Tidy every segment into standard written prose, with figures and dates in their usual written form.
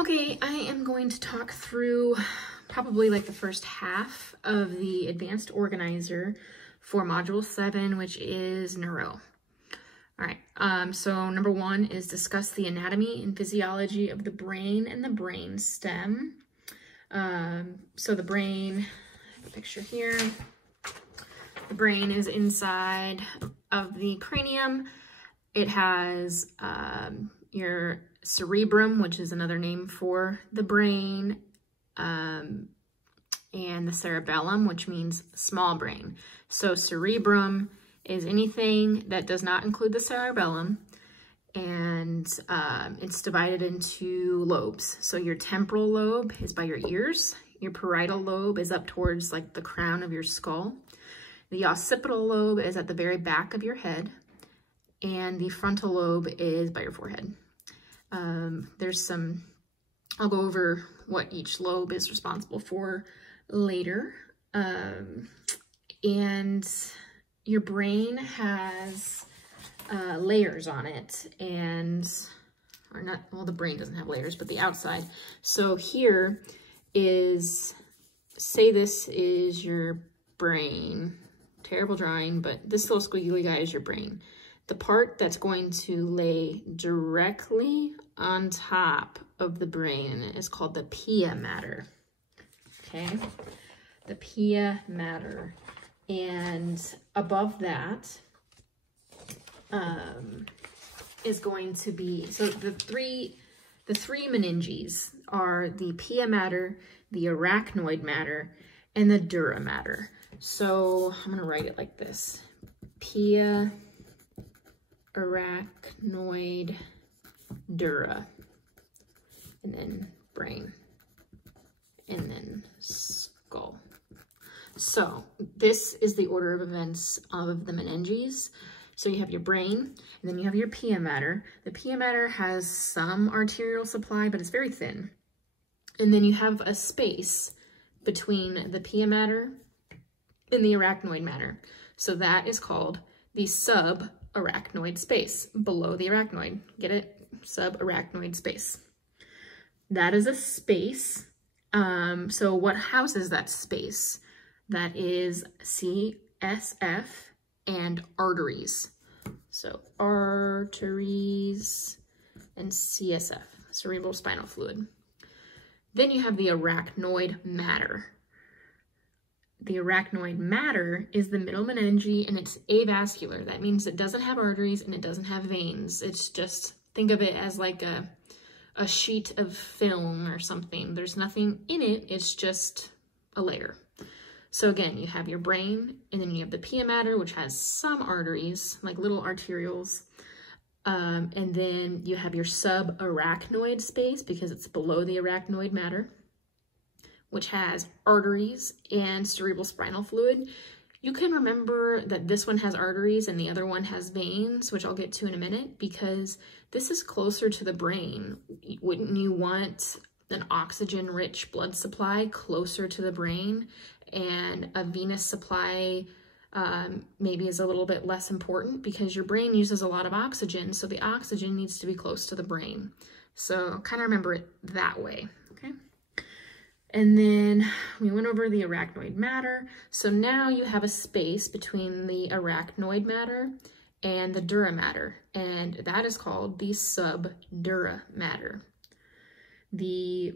Okay, I am going to talk through probably like the first half of the advanced organizer for module 7, which is neuro. All right, so number 1 is discuss the anatomy and physiology of the brain and the brain stem. So the brain, I have a picture here. The brain is inside of the cranium. It has your cerebrum, which is another name for the brain, and the cerebellum, which means small brain. So cerebrum is anything that does not include the cerebellum, and it's divided into lobes. So your temporal lobe is by your ears. Your parietal lobe is up towards like the crown of your skull. The occipital lobe is at the very back of your head, and the frontal lobe is by your forehead. I'll go over what each lobe is responsible for later. And your brain has layers on it, or not, well, the brain doesn't have layers, but the outside. So here is, say this is your brain. Terrible drawing, but this little squiggly guy is your brain. The part that's going to lay directly on top of the brain is called the pia mater. Okay, the pia mater. And above that is going to be, so the three meninges are the pia mater, the arachnoid mater, and the dura mater. So I'm gonna write it like this: pia, arachnoid, dura, and then brain, and then skull. So this is the order of events of the meninges. So you have your brain, and then you have your pia mater. The pia mater has some arterial supply, but it's very thin. And then you have a space between the pia mater and the arachnoid mater. So that is called the subarachnoid space, below the arachnoid. Get it? Subarachnoid space. That is a space. So what houses that space? That is CSF and arteries. So arteries and CSF, cerebral spinal fluid. Then you have the arachnoid mater. The arachnoid mater is the middle meninge, and it's avascular. That means it doesn't have arteries and it doesn't have veins. It's just, think of it as like a sheet of film or something. There's nothing in it, it's just a layer. So again, you have your brain, and then you have the pia mater, which has some arteries, like little arterioles. And then you have your subarachnoid space, because it's below the arachnoid mater, which has arteries and cerebral spinal fluid. You can remember that this one has arteries and the other one has veins, which I'll get to in a minute, because this is closer to the brain. Wouldn't you want an oxygen-rich blood supply closer to the brain? And a venous supply maybe is a little bit less important, because your brain uses a lot of oxygen, so the oxygen needs to be close to the brain. So kind of remember it that way, okay? And then we went over the arachnoid mater. So now you have a space between the arachnoid mater and the dura mater, and that is called the subdura mater. The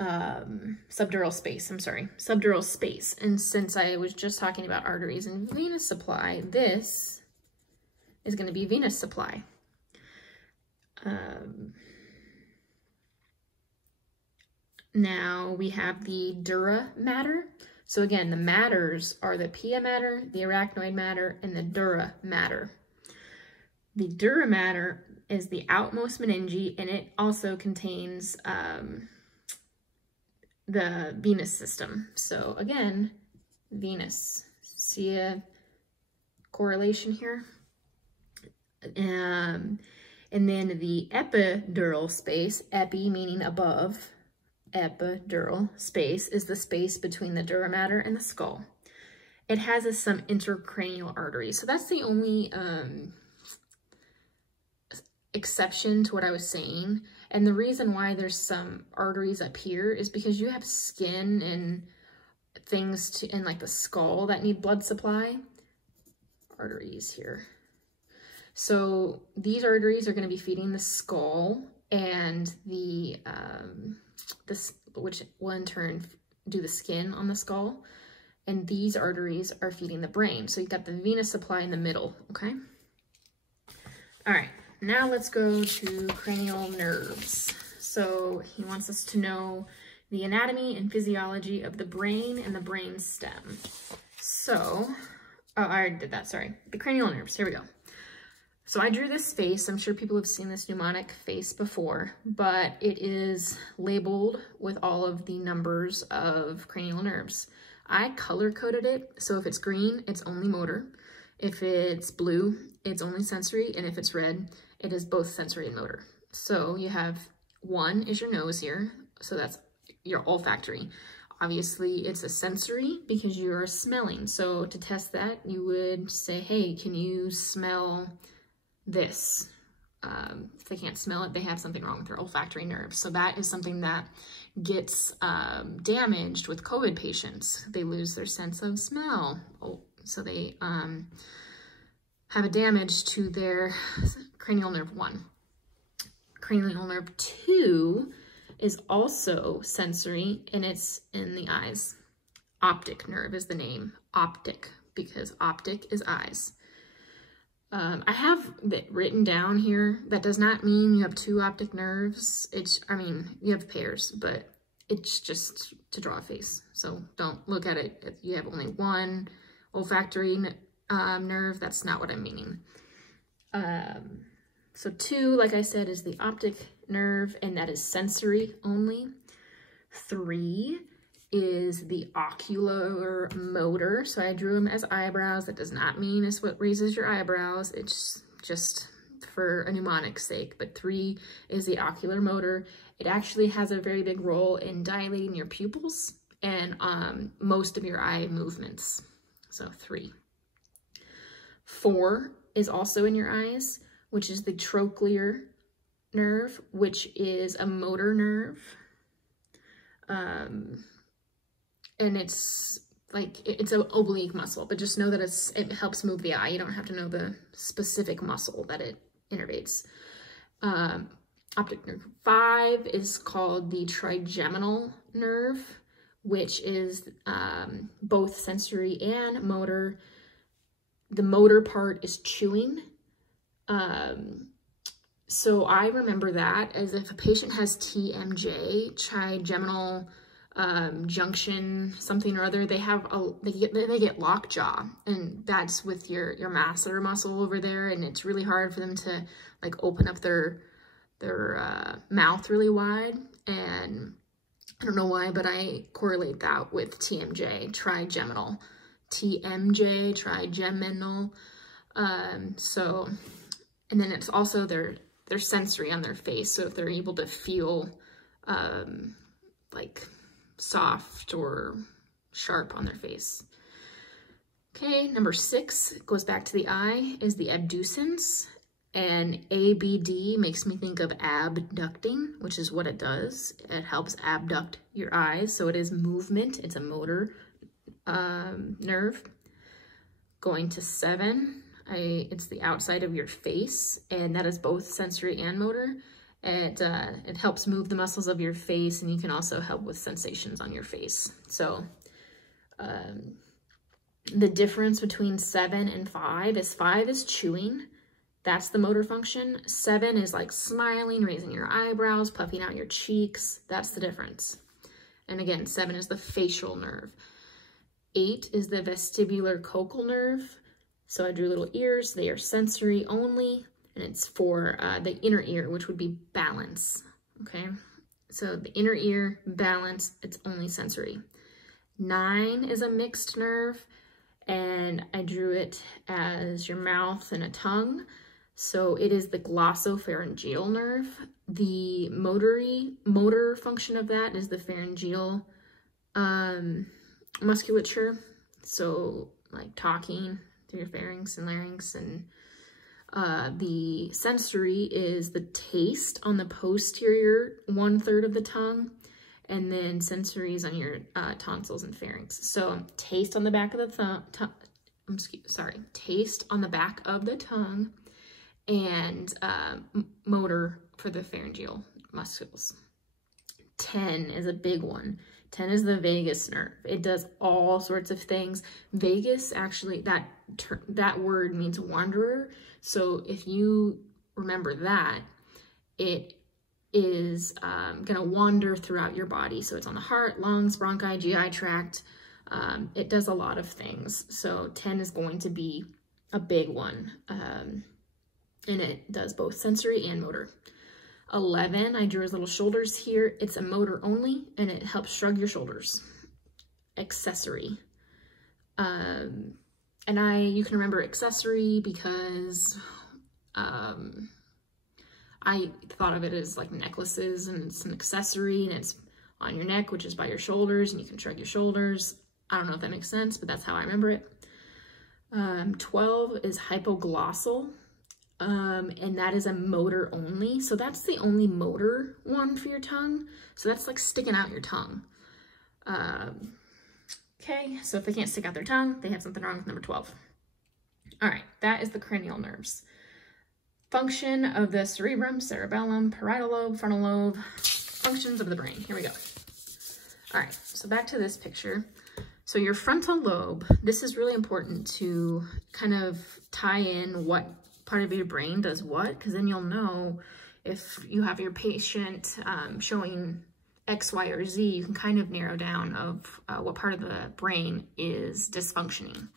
subdural space. And since I was just talking about arteries and venous supply, this is going to be venous supply. Now we have the dura mater. So again, the maters are the pia mater, the arachnoid mater, and the dura mater. The dura mater is the outmost meninge, and it also contains the venous system. So again, venous. See a correlation here? And then the epidural space, epi meaning above, epidural space is the space between the dura mater and the skull. It has some intercranial arteries. So that's the only exception to what I was saying. And the reason why there's some arteries up here is because you have skin and things in like the skull that need blood supply. Arteries here. So these arteries are going to be feeding the skull and the, which will in turn do the skin on the skull. And these arteries are feeding the brain. So you've got the venous supply in the middle, okay? All right, now let's go to cranial nerves. So he wants us to know the anatomy and physiology of the brain and the brain stem. So, oh, I already did that, sorry. The cranial nerves, here we go. So I drew this face. I'm sure people have seen this mnemonic face before, but it is labeled with all of the numbers of cranial nerves. I color-coded it, so if it's green, it's only motor. If it's blue, it's only sensory, and if it's red, it is both sensory and motor. So you have 1 is your nose here, so that's your olfactory. Obviously, it's a sensory because you are smelling. So to test that, you would say, hey, can you smell this? If they can't smell it, they have something wrong with their olfactory nerve. So that is something that gets damaged with COVID patients. They lose their sense of smell. So they have a damage to their cranial nerve 1. Cranial nerve 2 is also sensory, and it's in the eyes. Optic nerve is the name. Optic, because optic is eyes. I have it written down here. That does not mean you have 2 optic nerves. I mean, you have pairs, but it's just to draw a face. So don't look at it if you have only 1 olfactory nerve. That's not what I'm meaning. So 2, like I said, is the optic nerve, and that is sensory only. 3 is the ocular motor. So I drew them as eyebrows. That does not mean it's what raises your eyebrows. It's just for a mnemonic sake. But 3 is the ocular motor. It actually has a very big role in dilating your pupils and most of your eye movements. So 3. 4 is also in your eyes, which is the trochlear nerve, which is a motor nerve. And it's like, it's an oblique muscle, but just know that it helps move the eye. You don't have to know the specific muscle that it innervates. Optic nerve 5 is called the trigeminal nerve, which is both sensory and motor. The motor part is chewing. So I remember that as if a patient has TMJ, trigeminal junction, something or other, they get lockjaw, and that's with your masseter muscle over there, and it's really hard for them to like open up their mouth really wide. And I don't know why, but I correlate that with TMJ, trigeminal. TMJ, trigeminal. So, and then it's also their sensory on their face. So if they're able to feel like soft or sharp on their face. Okay, number 6 goes back to the eye, is the abducens. And ABD makes me think of abducting, which is what it does. It helps abduct your eyes. So it is movement. It's a motor nerve. Going to 7, it's the outside of your face, and that is both sensory and motor. It helps move the muscles of your face, and you can also help with sensations on your face. So the difference between 7 and 5 is chewing. That's the motor function. 7 is like smiling, raising your eyebrows, puffing out your cheeks. That's the difference. And again, 7 is the facial nerve. 8 is the vestibular cochlear nerve. So I drew little ears. They are sensory only, and it's for the inner ear, which would be balance, okay? So the inner ear, balance, it's only sensory. 9 is a mixed nerve, and I drew it as your mouth and a tongue. So it is the glossopharyngeal nerve. The motor function of that is the pharyngeal musculature. So like talking through your pharynx and larynx, and The sensory is the taste on the posterior 1/3 of the tongue, and then sensory is on your tonsils and pharynx. So taste on the back of the taste on the back of the tongue, and motor for the pharyngeal muscles. 10 is a big one. 10 is the vagus nerve. It does all sorts of things. Vagus, actually, that word means wanderer. So if you remember that, it is going to wander throughout your body. So it's on the heart, lungs, bronchi, GI tract. It does a lot of things. So 10 is going to be a big one. And it does both sensory and motor. 11, I drew his little shoulders here. It's a motor only, and it helps shrug your shoulders. Accessory. And you can remember accessory because I thought of it as like necklaces, and it's an accessory, and it's on your neck, which is by your shoulders, and you can shrug your shoulders. I don't know if that makes sense, but that's how I remember it. 12 is hypoglossal. And that is a motor only. So that's the only motor one for your tongue. So that's like sticking out your tongue. Okay, so if they can't stick out their tongue, they have something wrong with number 12. All right, that is the cranial nerves. Function of the cerebrum, cerebellum, parietal lobe, frontal lobe, functions of the brain. Here we go. All right, so back to this picture. So your frontal lobe, this is really important to kind of tie in what part of your brain does what, because then you'll know if you have your patient showing X, Y, or Z, you can kind of narrow down of what part of the brain is dysfunctioning.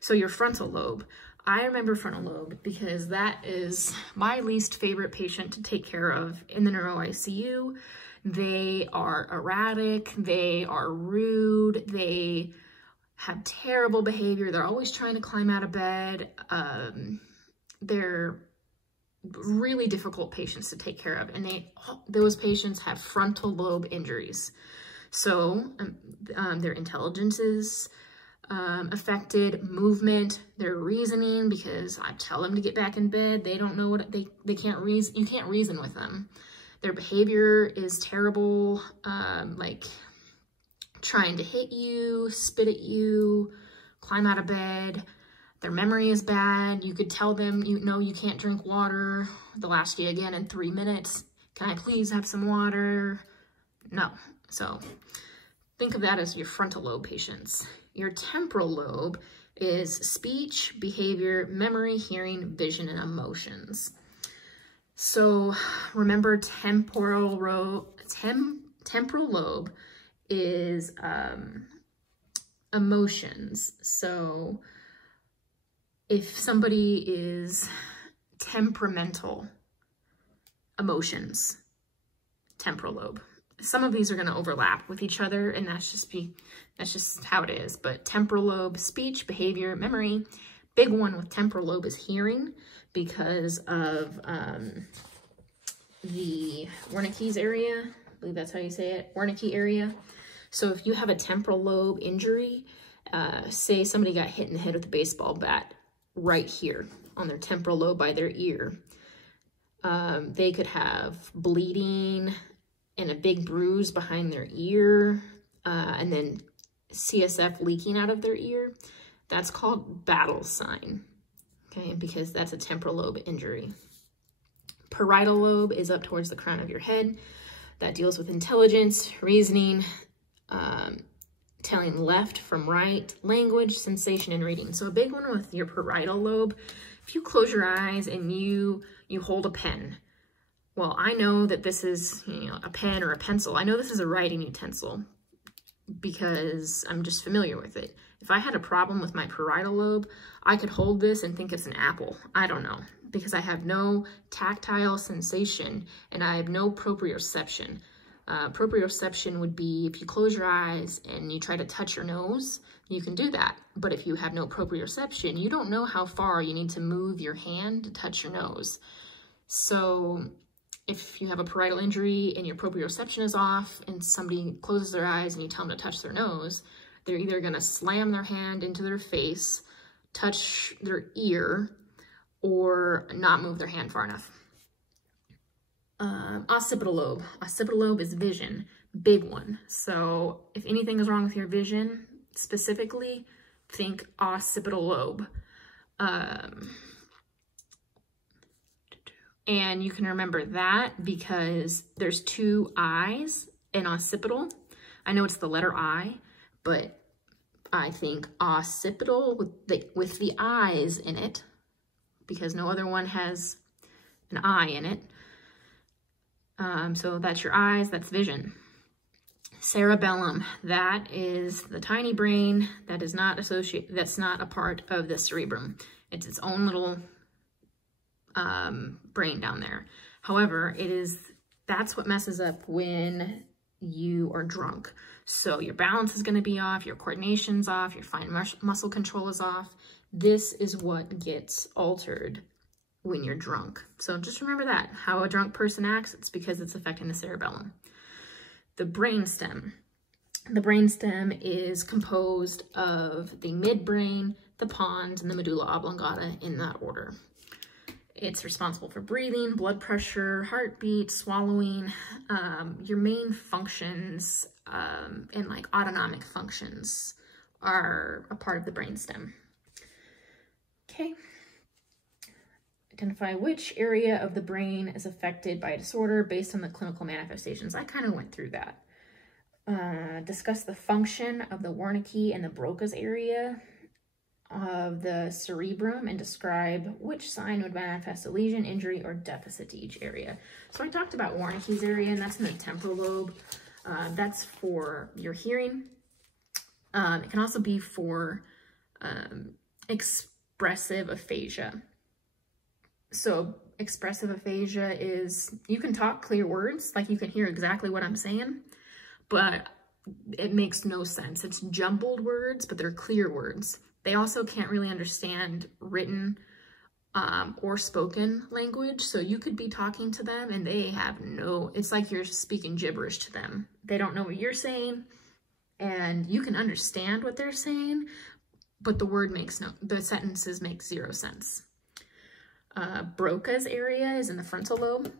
So your frontal lobe, I remember frontal lobe because that is my least favorite patient to take care of in the neuro ICU. They are erratic, they are rude, they have terrible behavior, they're always trying to climb out of bed. They're really difficult patients to take care of, and those patients have frontal lobe injuries. So their intelligence is affected, movement, their reasoning, because I tell them to get back in bed, they don't know what they can't reason. You can't reason with them. Their behavior is terrible, like trying to hit you, spit at you, climb out of bed. Their memory is bad. You could tell them, you can't drink water. They'll ask you again in 3 minutes, can I please have some water? No. So think of that as your frontal lobe patients. Your temporal lobe is speech, behavior, memory, hearing, vision, and emotions. So remember, temporal lobe is emotions. So if somebody is temperamental, emotions, temporal lobe. Some of these are going to overlap with each other, and that's just how it is. But temporal lobe, speech, behavior, memory. Big one with temporal lobe is hearing, because of the Wernicke's area. I believe that's how you say it, Wernicke area. So if you have a temporal lobe injury, say somebody got hit in the head with a baseball bat right here on their temporal lobe by their ear, they could have bleeding and a big bruise behind their ear, and then CSF leaking out of their ear. That's called battle sign, okay, because that's a temporal lobe injury. Parietal lobe is up towards the crown of your head. That deals with intelligence, reasoning, telling left from right, language, sensation, and reading. So a big one with your parietal lobe, if you close your eyes and you hold a pen, well, I know that this is, a pen or a pencil. I know this is a writing utensil because I'm just familiar with it. If I had a problem with my parietal lobe, I could hold this and think it's an apple. I don't know, because I have no tactile sensation and I have no proprioception. Proprioception would be if you close your eyes and you try to touch your nose, you can do that. But if you have no proprioception, you don't know how far you need to move your hand to touch your nose. So if you have a parietal injury and your proprioception is off and somebody closes their eyes and you tell them to touch their nose, they're either going to slam their hand into their face, touch their ear, or not move their hand far enough. Occipital lobe. Occipital lobe is vision, big one. So if anything is wrong with your vision, specifically, think occipital lobe. And you can remember that because there's 2 I's in occipital. I know it's the letter I, but I think occipital with the I's in it, because no other one has an I in it. So that's your eyes, that's vision. Cerebellum, that is the tiny brain that is not associated, that's not a part of the cerebrum. It's its own little brain down there. However, that's what messes up when you are drunk. So your balance is going to be off, your coordination's off, your fine muscle control is off. This is what gets altered when you're drunk. So just remember that. How a drunk person acts, it's because it's affecting the cerebellum. The brainstem. The brainstem is composed of the midbrain, the pons, and the medulla oblongata in that order. It's responsible for breathing, blood pressure, heartbeat, swallowing, your main functions, and like autonomic functions are a part of the brainstem. Okay. Identify which area of the brain is affected by a disorder based on the clinical manifestations. I kind of went through that. Discuss the function of the Wernicke and the Broca's area of the cerebrum and describe which sign would manifest a lesion, injury, or deficit to each area. So I talked about Wernicke's area, and that's in the temporal lobe. That's for your hearing. It can also be for expressive aphasia. So expressive aphasia is, you can talk clear words, like you can hear exactly what I'm saying, but it makes no sense. It's jumbled words, but they're clear words. They also can't really understand written or spoken language. So you could be talking to them and they have it's like you're speaking gibberish to them. They don't know what you're saying, and you can understand what they're saying, but the sentences make 0 sense. Broca's area is in the frontal lobe.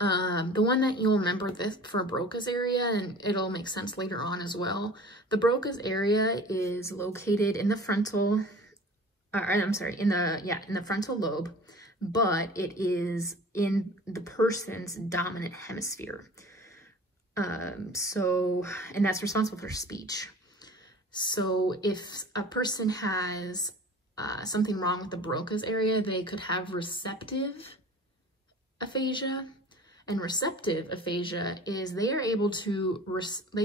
The one that you'll remember for Broca's area, and it'll make sense later on as well. The Broca's area is located in the frontal, in the frontal lobe, but it is in the person's dominant hemisphere. And that's responsible for speech. So if a person has something wrong with the Broca's area, they could have receptive aphasia. And receptive aphasia is they are able to receive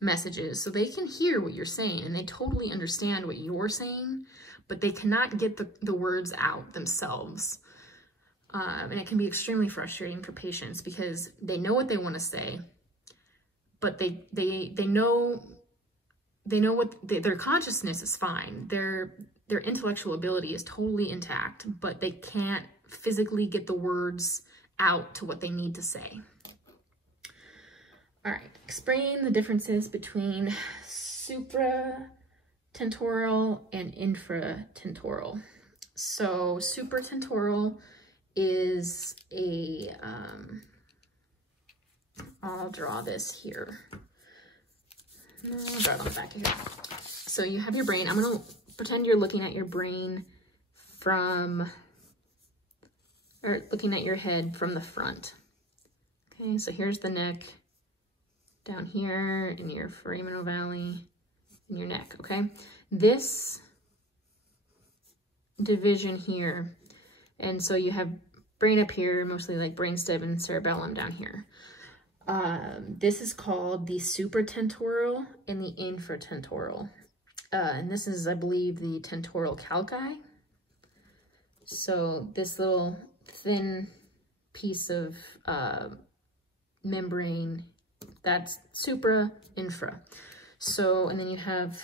messages. So they can hear what you're saying and they totally understand what you're saying, but they cannot get the words out themselves. And it can be extremely frustrating for patients because they know what they want to say, but they know their consciousness is fine. Their intellectual ability is totally intact, but they can't physically get the words out to what they need to say. All right, explain the differences between supratentorial and infratentorial. So supratentorial is I'll draw this here. No, I'll draw it on the back of here. So you have your brain. I'm gonna pretend you're looking at your brain looking at your head from the front. Okay, so here's the neck, down here in your foraminal valley, in your neck, okay? This division here, and so you have brain up here, mostly like brainstem and cerebellum down here. This is called the supratentorial and the infratentorial. And this is, I believe, the tentorial calci. So this little thin piece of membrane, that's infra. So, and then you have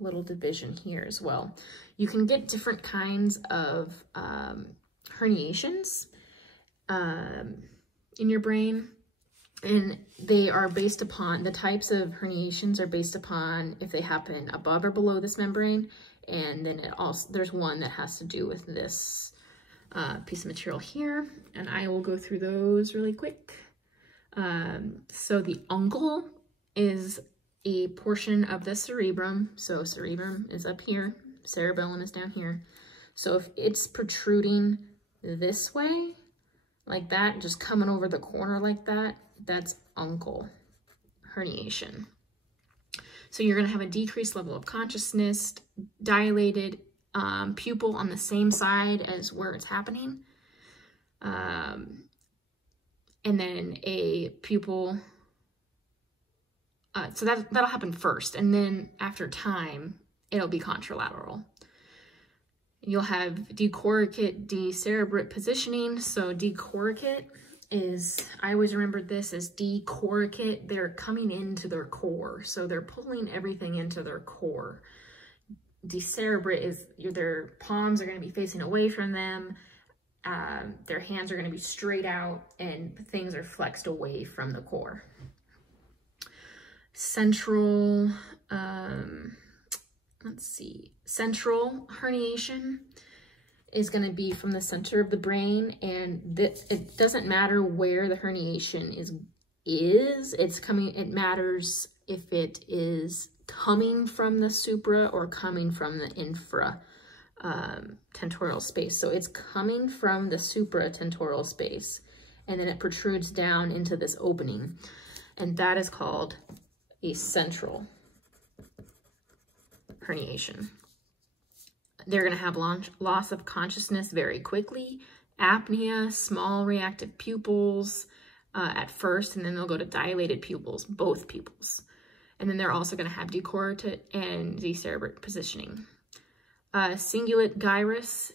a little division here as well. You can get different kinds of herniations in your brain. And they are based upon, the types of herniations are based upon if they happen above or below this membrane. And then it also, there's one that has to do with this piece of material here. And I will go through those really quick. So the uncle is a portion of the cerebrum. So cerebrum is up here, cerebellum is down here. So if it's protruding this way, like that, just coming over the corner like that, that's uncle herniation. So you're gonna have a decreased level of consciousness, dilated pupil on the same side as where it's happening. And then a pupil, so that'll happen first. And then after time, it'll be contralateral. You'll have decorticate, decerebrate positioning. So decorticate is, I always remembered this as decorticate. They're coming into their core. So they're pulling everything into their core. Decerebrate is their palms are going to be facing away from them. Their hands are going to be straight out and things are flexed away from the core. Central, let's see, central herniation is going to be from the center of the brain, and it doesn't matter where the herniation it's coming, it matters if it is coming from the supra or coming from the infra tentorial space. So it's coming from the supratentorial space, and then it protrudes down into this opening, and that is called a central herniation. They're going to have loss of consciousness very quickly, apnea, small reactive pupils at first, and then they'll go to dilated pupils, both pupils. And then they're also going to have decorticate and decerebrate positioning. Cingulate gyrus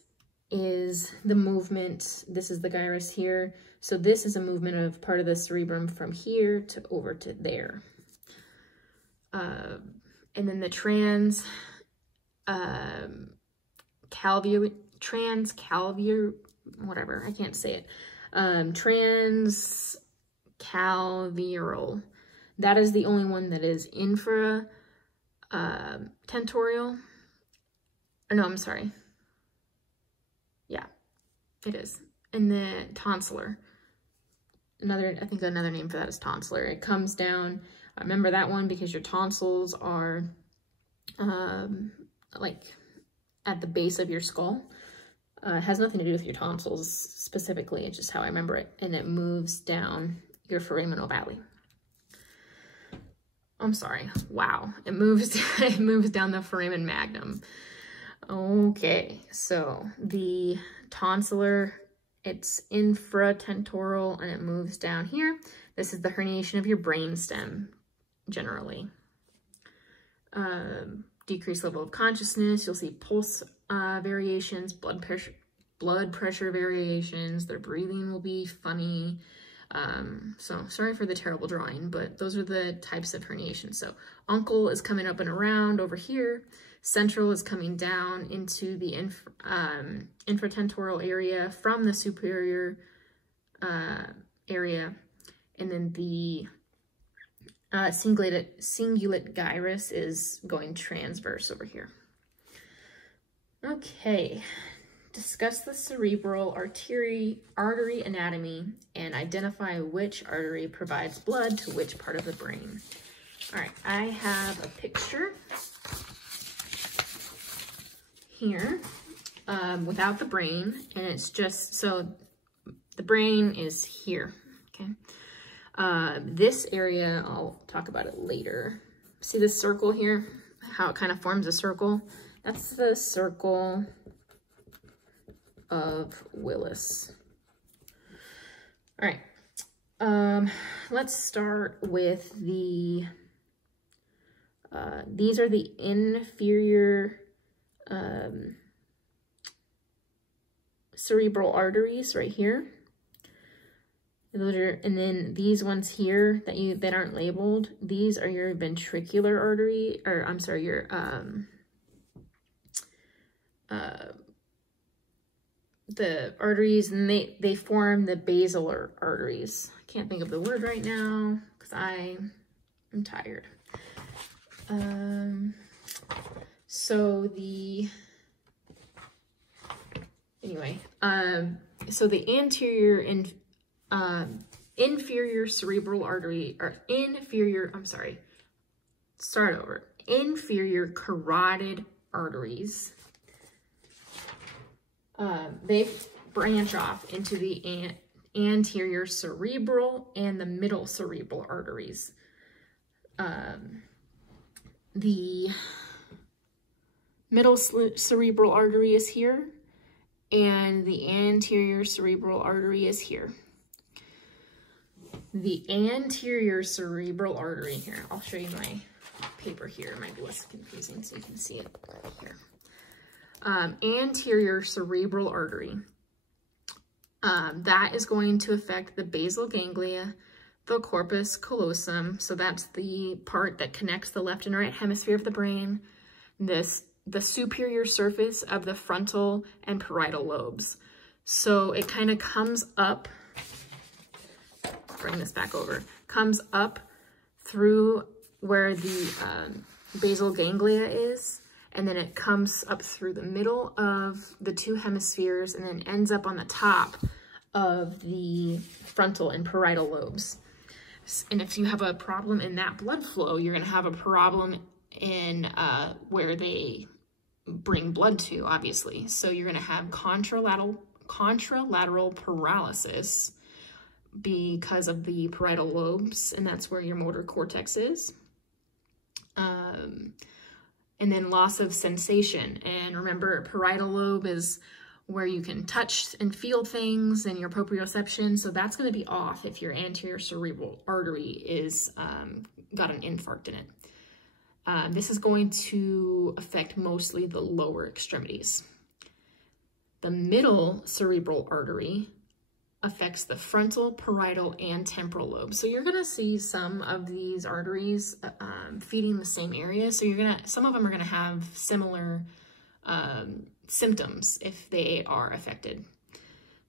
is the movement. This is the gyrus here. So this is a movement of part of the cerebrum from here to over to there. And then the transcalvier, whatever, I can't say it. Transcalvieral. That is the only one that is infra tentorial. No, I'm sorry. Yeah, it is. And then tonsillar. I think another name for that is tonsillar. It comes down. Remember that one because your tonsils are like at the base of your skull. It has nothing to do with your tonsils specifically. It's just how I remember it. And it moves down your foraminal valley. I'm sorry. Wow. It moves down the foramen magnum. Okay. So the tonsillar, it's infratentorial and it moves down here. This is the herniation of your brainstem generally. Decreased level of consciousness. You'll see pulse variations, blood pressure variations. Their breathing will be funny. So sorry for the terrible drawing, but those are the types of herniation. So uncle is coming up and around over here. Central is coming down into the infratentorial area from the superior area. And then the cingulate gyrus is going transverse over here. Okay, discuss the cerebral artery anatomy and identify which artery provides blood to which part of the brain. All right, I have a picture here without the brain, and it's just, so the brain is here, okay? This area, I'll talk about it later. See this circle here? How it kind of forms a circle? That's the circle of Willis. All right, let's start with the, these are the inferior cerebral arteries right here. Those are, and then these ones here that aren't labeled, these are your ventricular artery, or I'm sorry, your the arteries, and they form the basilar arteries. I can't think of the word right now because I'm tired. So the anterior and inferior cerebral artery, or inferior carotid arteries, they branch off into the anterior cerebral and the middle cerebral arteries. The middle cerebral artery is here, and the anterior cerebral artery is here. The anterior cerebral artery here, I'll show you my paper here. It might be less confusing so you can see it here. Anterior cerebral artery. That is going to affect the basal ganglia, the corpus callosum, so that's the part that connects the left and right hemisphere of the brain, the superior surface of the frontal and parietal lobes. So it kind of comes up, bring this back over, comes up through where the basal ganglia is, and then it comes up through the middle of the two hemispheres and then ends up on the top of the frontal and parietal lobes. And if you have a problem in that blood flow, you're going to have a problem in where they bring blood to, obviously. So you're going to have contralateral paralysis because of the parietal lobes, and that's where your motor cortex is. And then loss of sensation. And remember, parietal lobe is where you can touch and feel things, and your proprioception. So that's going to be off if your anterior cerebral artery is got an infarct in it. This is going to affect mostly the lower extremities. The middle cerebral artery affects the frontal, parietal, and temporal lobe. So you're going to see some of these arteries feeding the same area. So some of them are going to have similar symptoms if they are affected.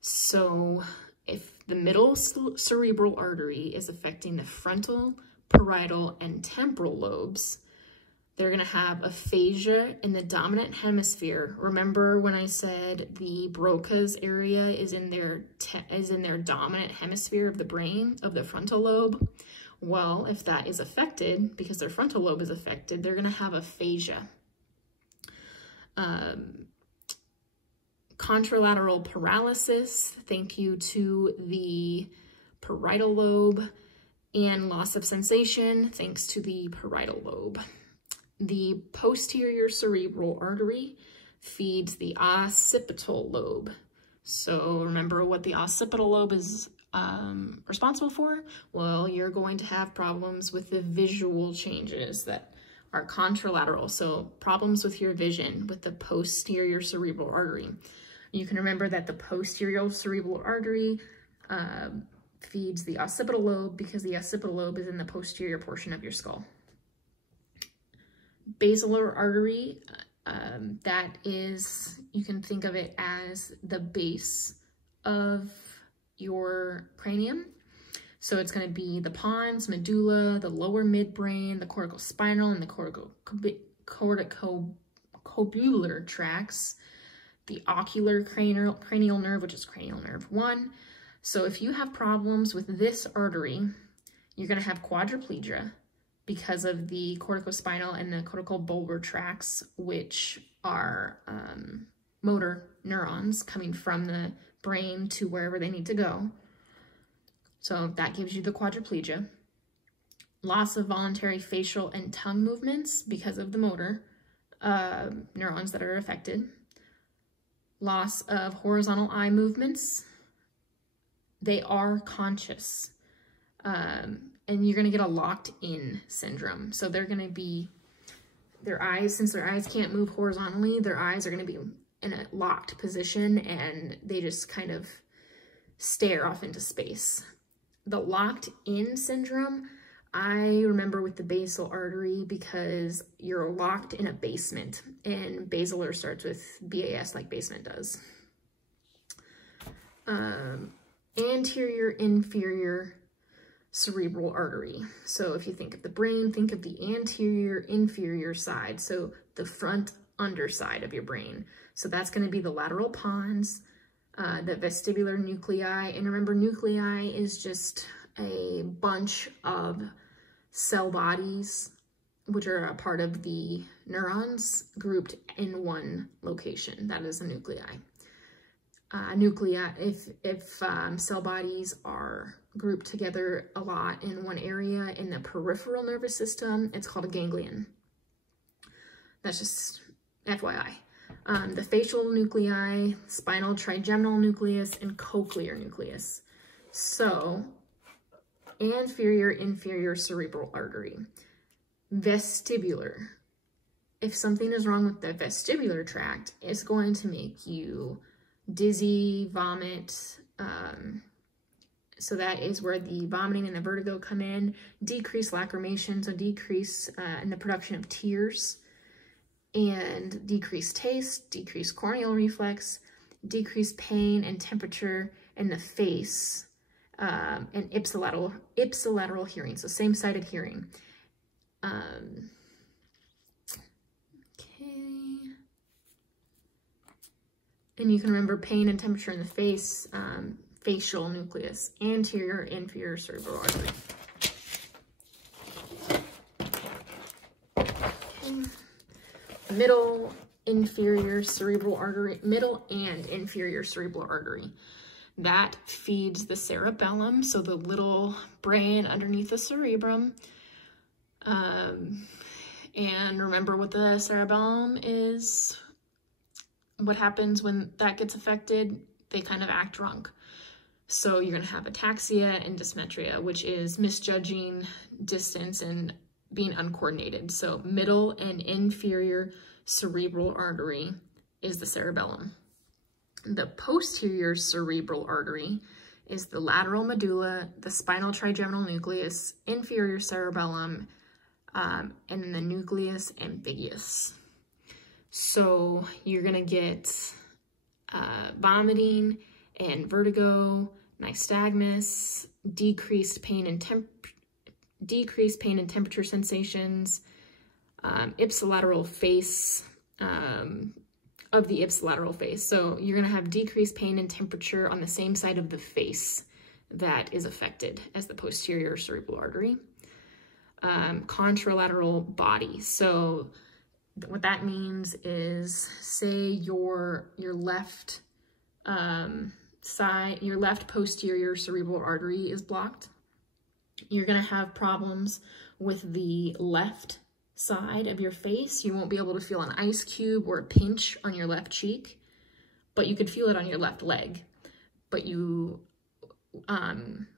So if the middle cerebral artery is affecting the frontal, parietal, and temporal lobes, they're going to have aphasia in the dominant hemisphere. Remember when I said the Broca's area is in their dominant hemisphere of the brain, of the frontal lobe? Well, if that is affected, because their frontal lobe is affected, they're going to have aphasia. Contralateral paralysis, thank you to the parietal lobe, and loss of sensation, thanks to the parietal lobe. The posterior cerebral artery feeds the occipital lobe. So remember what the occipital lobe is responsible for? Well, you're going to have problems with the visual changes that are contralateral. So problems with your vision with the posterior cerebral artery. You can remember that the posterior cerebral artery feeds the occipital lobe because the occipital lobe is in the posterior portion of your skull. Basilar artery, that is, you can think of it as the base of your cranium. So it's going to be the pons, medulla, the lower midbrain, the corticospinal, and the corticocubular tracts, the ocular cranial nerve, which is cranial nerve 1. So if you have problems with this artery, you're going to have quadriplegia, because of the corticospinal and the corticobulbar tracts, which are motor neurons coming from the brain to wherever they need to go. So that gives you the quadriplegia. Loss of voluntary facial and tongue movements because of the motor neurons that are affected. Loss of horizontal eye movements. They are conscious. And you're going to get a locked-in syndrome. So they're going to be, their eyes, since their eyes can't move horizontally, their eyes are going to be in a locked position, and they just kind of stare off into space. The locked-in syndrome, I remember with the basal artery because you're locked in a basement, and basilar starts with BAS like basement does. anterior inferior cerebral artery. So if you think of the brain, think of the anterior inferior side, so the front underside of your brain. So that's going to be the lateral pons, the vestibular nuclei. And remember, nuclei is just a bunch of cell bodies which are a part of the neurons grouped in one location. That is a nuclei. If cell bodies are grouped together a lot in one area in the peripheral nervous system, it's called a ganglion. That's just FYI. The facial nuclei, spinal trigeminal nucleus, and cochlear nucleus. So, anterior inferior cerebral artery. Vestibular. If something is wrong with the vestibular tract, it's going to make you dizzy, vomit. So that is where the vomiting and the vertigo come in. Decreased lacrimation, so decrease in the production of tears. And decreased taste, decreased corneal reflex, decreased pain and temperature in the face, and ipsilateral hearing, so same-sided hearing. Okay. And you can remember pain and temperature in the face, facial nucleus, anterior inferior cerebral artery. Okay. Middle inferior cerebral artery, middle and inferior cerebral artery. That feeds the cerebellum, so the little brain underneath the cerebrum. And remember what the cerebellum is, what happens when that gets affected, they kind of act drunk. So you're gonna have ataxia and dysmetria, which is misjudging distance and being uncoordinated. So middle and inferior cerebral artery is the cerebellum. The posterior cerebral artery is the lateral medulla, the spinal trigeminal nucleus, inferior cerebellum, and then the nucleus ambiguus. So you're gonna get vomiting and vertigo, nystagmus, decreased pain and temperature sensations, ipsilateral face, of the ipsilateral face. So you're gonna have decreased pain and temperature on the same side of the face that is affected as the posterior cerebral artery. Contralateral body. So what that means is, say your left side, your left posterior cerebral artery is blocked. You're gonna have problems with the left side of your face. You won't be able to feel an ice cube or a pinch on your left cheek, but you could feel it on your left leg, but you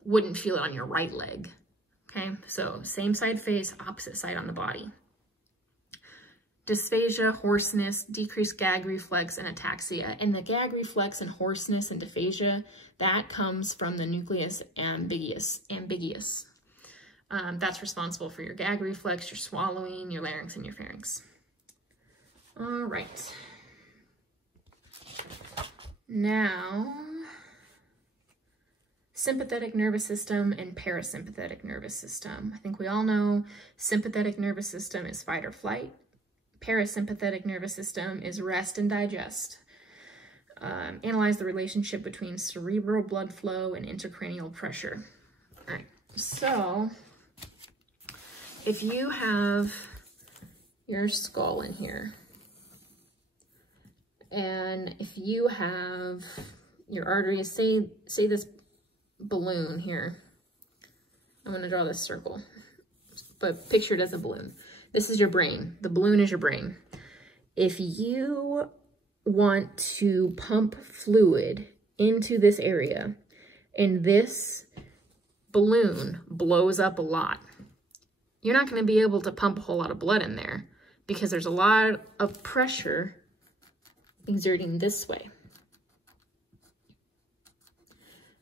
wouldn't feel it on your right leg. Okay, so same side face, opposite side on the body. Dysphagia, hoarseness, decreased gag reflex, and ataxia. And the gag reflex and hoarseness and dysphagia, that comes from the nucleus ambiguus. That's responsible for your gag reflex, your swallowing, your larynx, and your pharynx. All right. Now, sympathetic nervous system and parasympathetic nervous system. I think we all know sympathetic nervous system is fight or flight. Parasympathetic nervous system is rest and digest. Analyze the relationship between cerebral blood flow and intracranial pressure. All right, so if you have your skull in here, and if you have your arteries, say this balloon here. I'm going to draw this circle, but picture it as a balloon. This is your brain. The balloon is your brain. If you want to pump fluid into this area and this balloon blows up a lot, you're not going to be able to pump a whole lot of blood in there because there's a lot of pressure exerting this way.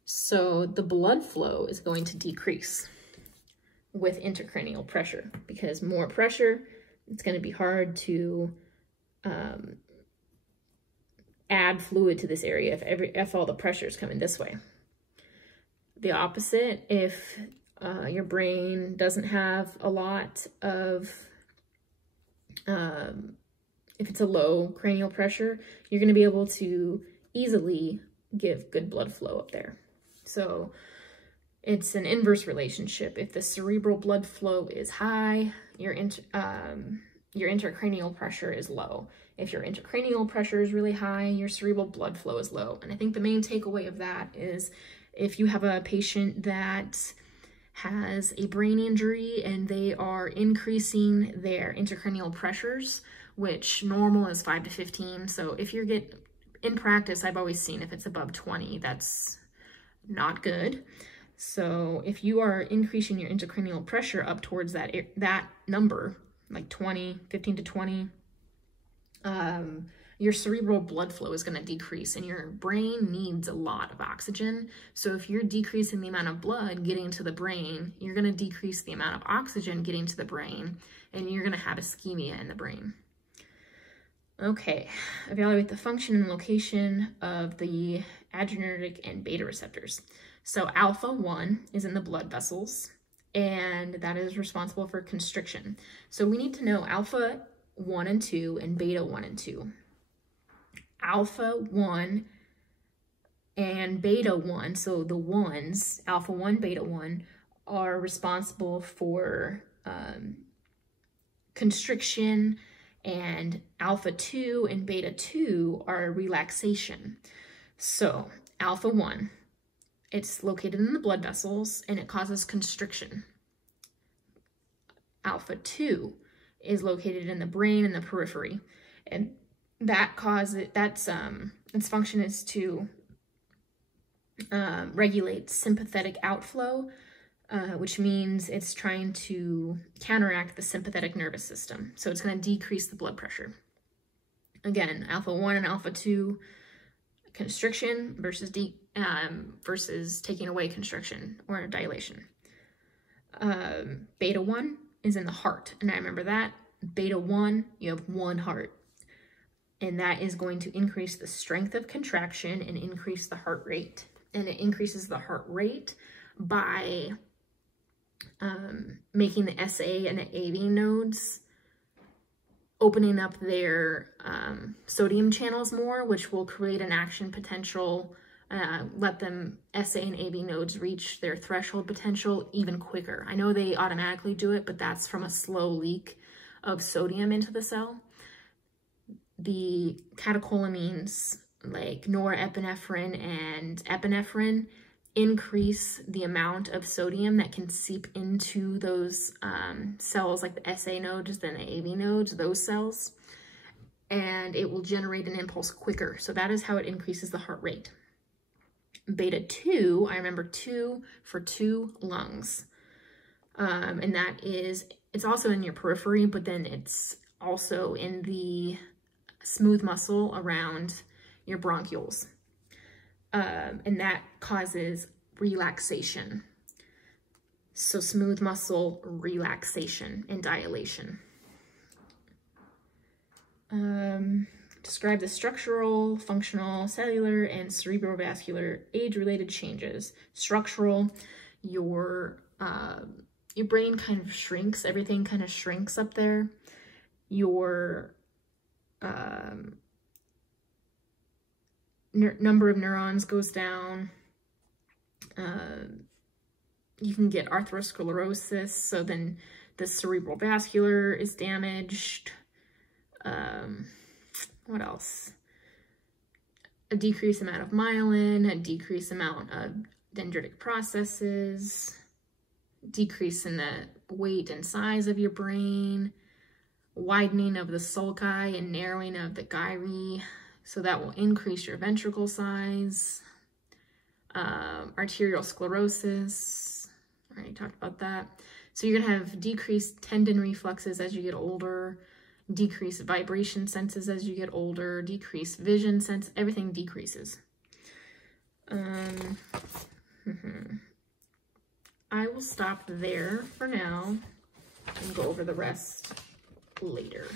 So the blood flow is going to decrease with intracranial pressure, because more pressure, it's going to be hard to add fluid to this area if all the pressure is coming this way. The opposite, if your brain doesn't have a lot of, if it's a low cranial pressure, you're going to be able to easily give good blood flow up there. So it's an inverse relationship. If the cerebral blood flow is high, your intracranial pressure is low. If your intracranial pressure is really high, your cerebral blood flow is low. And I think the main takeaway of that is if you have a patient that has a brain injury and they are increasing their intracranial pressures, which normal is 5 to 15. So if you're in practice, I've always seen if it's above 20, that's not good. So if you are increasing your intracranial pressure up towards that number, like 20, 15 to 20, your cerebral blood flow is going to decrease, and your brain needs a lot of oxygen. So if you're decreasing the amount of blood getting to the brain, you're going to decrease the amount of oxygen getting to the brain, and you're going to have ischemia in the brain. Okay, evaluate the function and location of the adrenergic and beta receptors. So alpha 1 is in the blood vessels, and that is responsible for constriction. So we need to know alpha 1 and 2 and beta 1 and 2. Alpha 1 and beta 1, so the ones, alpha 1, beta 1, are responsible for constriction, and alpha 2 and beta 2 are relaxation. So alpha 1, it's located in the blood vessels and it causes constriction. Alpha 2 is located in the brain and the periphery, and that causes, its function is to regulate sympathetic outflow, which means it's trying to counteract the sympathetic nervous system. So it's going to decrease the blood pressure. Again, alpha 1 and alpha 2, constriction versus taking away constriction or dilation. Beta 1 is in the heart, and I remember that. Beta 1, you have one heart, and that is going to increase the strength of contraction and increase the heart rate. And it increases the heart rate by making the SA and the AV nodes, opening up their sodium channels more, which will create an action potential, let them SA and AV nodes reach their threshold potential even quicker. I know they automatically do it, but that's from a slow leak of sodium into the cell. The catecholamines like norepinephrine and epinephrine increase the amount of sodium that can seep into those cells, like the SA nodes and the AV nodes, those cells, and it will generate an impulse quicker. So that is how it increases the heart rate. Beta 2, I remember 2 for 2 lungs. And that is, it's also in your periphery, but then it's also in the smooth muscle around your bronchioles. And that causes relaxation. So smooth muscle relaxation and dilation. Describe the structural, functional, cellular, and cerebrovascular age-related changes. Structural, your brain kind of shrinks. Everything kind of shrinks up there. Your number of neurons goes down. You can get atherosclerosis, so then the cerebral vascular is damaged. What else? A decreased amount of myelin, a decreased amount of dendritic processes, decrease in the weight and size of your brain, widening of the sulci and narrowing of the gyri, so that will increase your ventricle size. Arterial sclerosis, I already talked about that. So you're gonna have decreased tendon reflexes as you get older, decreased vibration senses as you get older, decreased vision sense, everything decreases. I will stop there for now and go over the rest later.